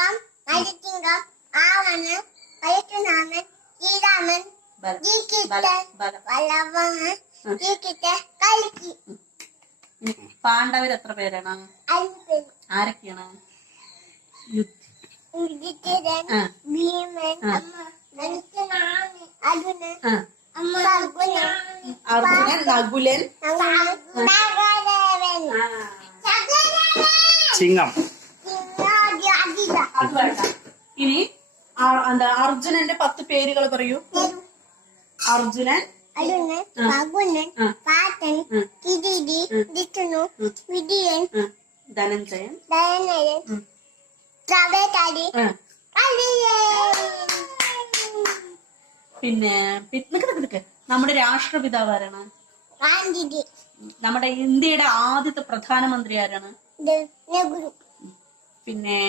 നാഗം, നരസിംഹം, ആവണൻ, പരശുരാമൻ, ശ്രീരാമൻ, വല്ലഭൻ, കൽക്കി. പാണ്ഡവർ എത്ര പേരാണ്? ആരൊക്കെയാണ്? യുധിഷ്ഠിരൻ, ഭീമൻ, അർജുനൻ, അർജുനൻ, നകുലൻ, സഹദേവൻ, ചിങ്ങം. അത് വേണ്ട. ഇനി എന്താ അർജുനന്റെ 10 പേരുകൾ പറയൂ. അർജുനൻ, ഭഗുനൻ, പാട്ടൻ, കിരീടി, വിഷ്ണു, വിജയൻ, ധനഞ്ജയൻ, ധനനയൻ, സവേതാരി, പിന്നെ നിക്ക് നമ്മുടെ രാഷ്ട്രപിതാവ് ആരാണ്? ഗാന്ധിജി, നമ്മുടെ ഇന്ത്യയുടെ ആദ്യത്തെ പ്രധാനമന്ത്രി ആരാണ്? നെഹ്റു, പിന്നെ